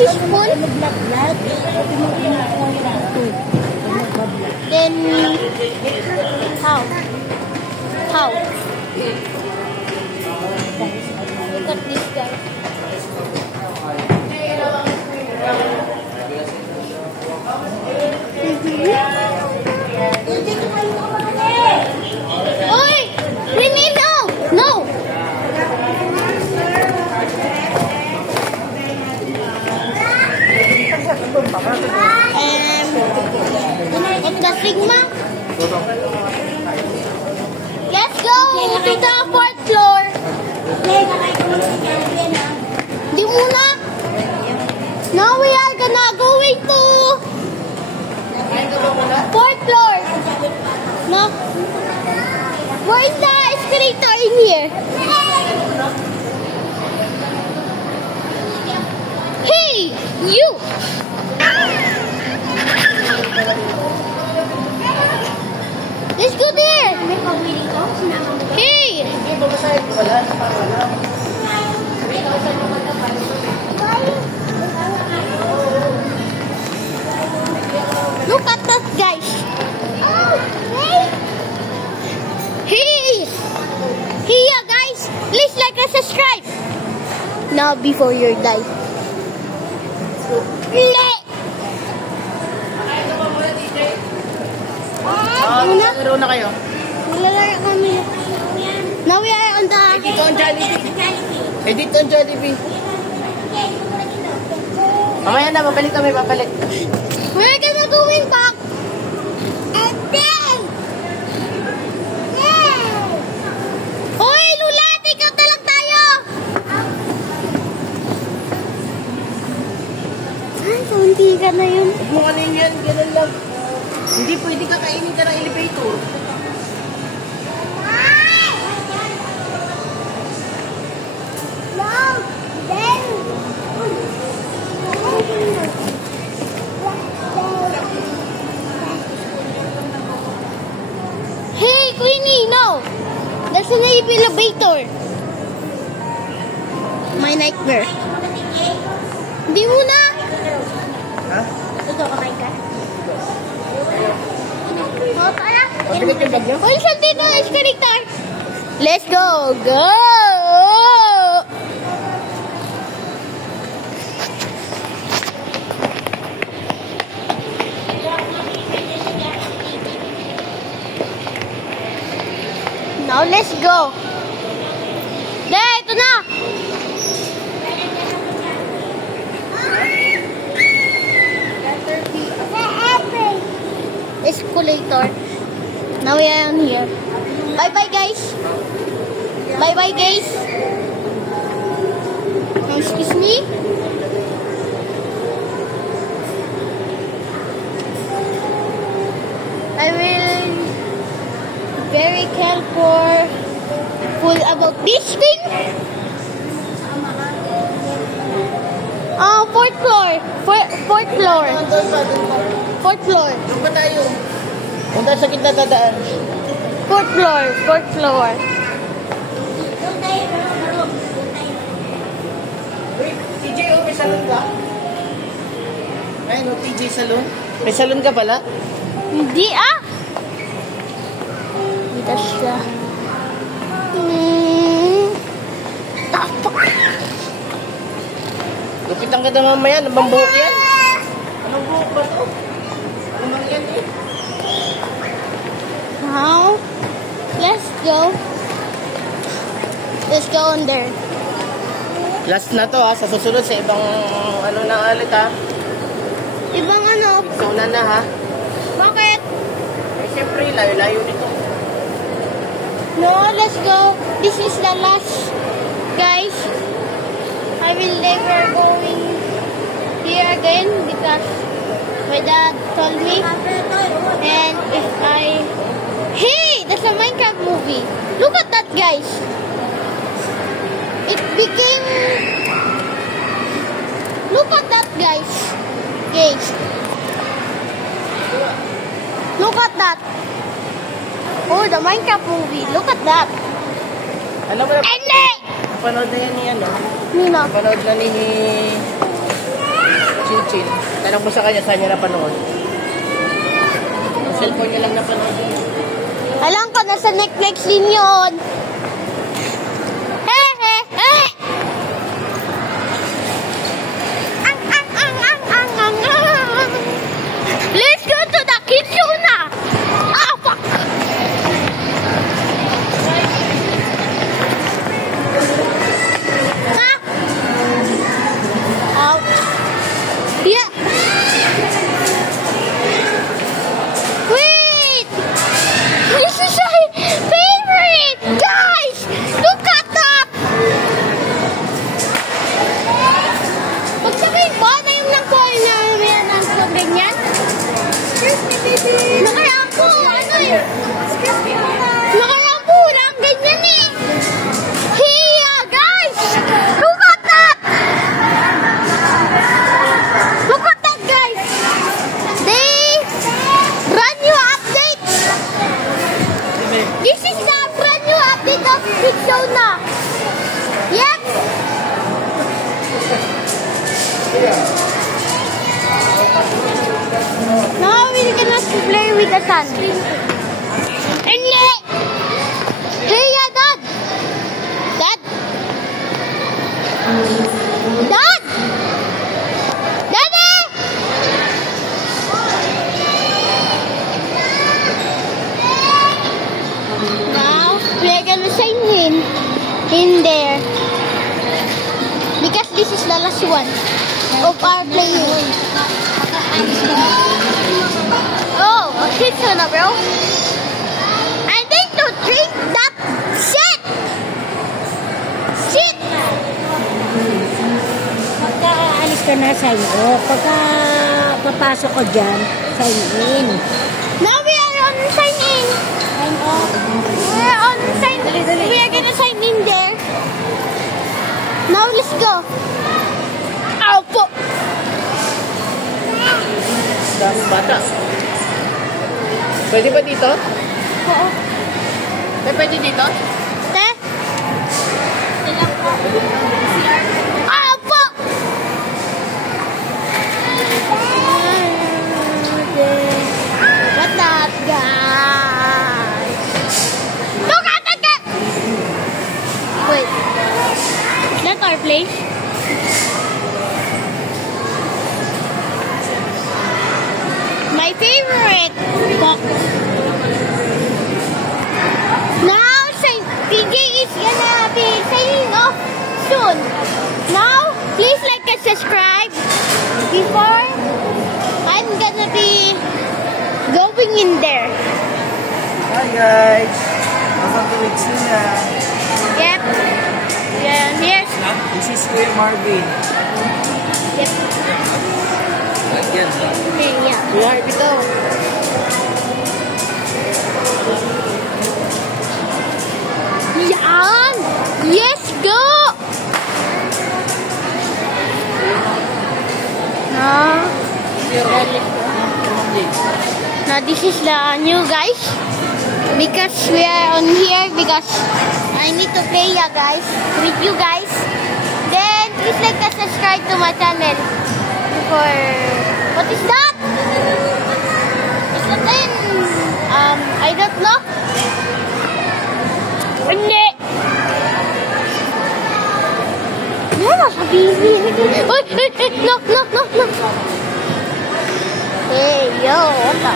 is full. Then how? Look at this guy. Oi! Rini, no! No! It's the Sigma. Let's go to the 4th floor. Di muna. Now we are gonna going to 4th floor. No. Where is the escalator in here? Hey, you! Let's go there. Hey! Look at that, guys. Hey! Here, guys. Please like and subscribe. Now, before you die. Laro na kayo. Nilalaro kami. Now we are on the... Dito ang Jollibee. Dito ang Jollibee. Mamaya na, papalit kami, papalit. We're gonna going back. And then... Hoy, Lula! Take out na lang tayo! Ay, hindi ka na yun. Mga ano yan, ganun lang. Hindi pwede kakainin ka ng elevator. Hey, Queenie, no! That's an elevator. My nightmare. Hindi mo na. Ha? Ito, kakain ka? Oh, tara. Pabigat yung bag niyo? Hoy, saan dito ang escalator? Let's go! Go! Now, let's go. There, ito na. Escalator. Now we are on here. Bye-bye, guys. Bye-bye, guys. Excuse me. I will very careful about this thing. 4th floor. 4th floor. 4th floor. Doon ba tayo? Doon tayo sa gitna dadaan. 4th floor. 4th floor. Wait, PJ, may salon ka? Ayun, PJ salon. May salon ka pala? Hindi Dito siya. Tapak. Lupit ang ganda mamaya. Anong bang buhok yan? Anong buhok ba ito? Anong yan eh? Now, let's go. Let's go on there. Last na to ha. Sa susunod sa ibang ano na ulit ha. Ibang ano? Sauna na ha. Bakit? Eh siyempre, layo-layo nito. No, let's go. This is the last, guys. I will never going here again because my dad told me. And if hey, that's a Minecraft movie. Look at that, guys. It became. Look at that, guys. Look at that. Oh, the Minecraft movie. Look at that. Alam mo na, And then, panood na yan ni ano? Nino. Panood na ni Chinchin. Tanong mo sa kanya, saan niya napanood? Ang cellphone niya lang napanood. Alam ko, nasa Netflix din yun. Let's go to the kitchen na! Ah, fuck! Ah! Ouch. Yeah. Wait! This is my favorite! Guys! Look at that! Pagsabihin ba na yung nang-call na yan ang sobrang yan? Nakarampo! Ano yun? Nakarampo! Walang ganyan eh! Hiya! Guys! Look at that! Look at that, guys! They brand new update! This is the brand new update of Rexona! Yep! Now we're gonna play with the sun. And hey, yeah, Dad! Dad! Dad! Daddy! Now we're gonna sign in there. Because this is the last one of our playing. Oh, it's gonna, bro. I need to drink that shit. Shit. Pagka alis ka na, sign off. Pagka papasok ko dyan, sign in. Now we are on sign in. Sign off. We're on sign. We are gonna sign in there. Now let's go. Ow, po. Daming bata. Pwede ba dito? Oo. Pwede dito? Te? Ow, po. What that, guys? Look at that guy. Wait. Is that our place? My favorite box. Now, PJ is gonna be signing off soon. Now, please like and subscribe before I'm gonna be going in there. Hi guys! Welcome to Rexona. Yep. Yeah, here's. This is Kuya Marvin. Yep. Ayan. Okay, yeah. Kuya Harvey to. Yan! Yes, go! Now this is the new guys. Because we are on here because I need to play guys with you guys. Then please like and subscribe to my channel. For what is that? It's the thing. I don't know. Hindi. Ano sabihin? Uy, no. Hey, yo, what the?